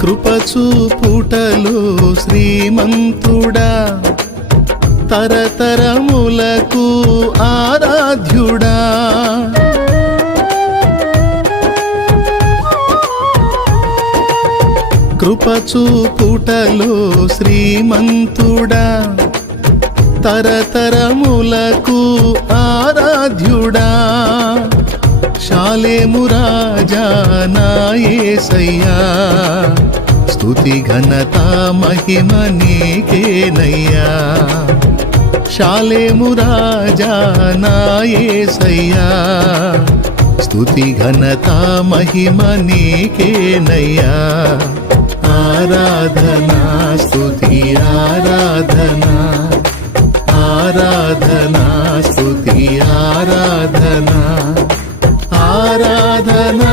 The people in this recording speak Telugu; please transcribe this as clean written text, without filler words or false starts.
కృపచూపుటలో శ్రీమంతుడా తరతరములకు ఆరాధ్యుడా కృపచూపుటలో శ్రీమంతుడా తరతరములకు ఆరాధ్యుడా శాలేము రాజా నా యేసయ్యా స్తుతి ఘనత మహిమ నీకేనయ్యా శాలేము రాజా నా యేసయ్యా స్తుతి ఘనత మహిమ నీకేనయ్యా ఆరాధనా స్తుతి ఆరాధనా ఆరాధనా స్తుతి ఆరాధనా ఆరాధనా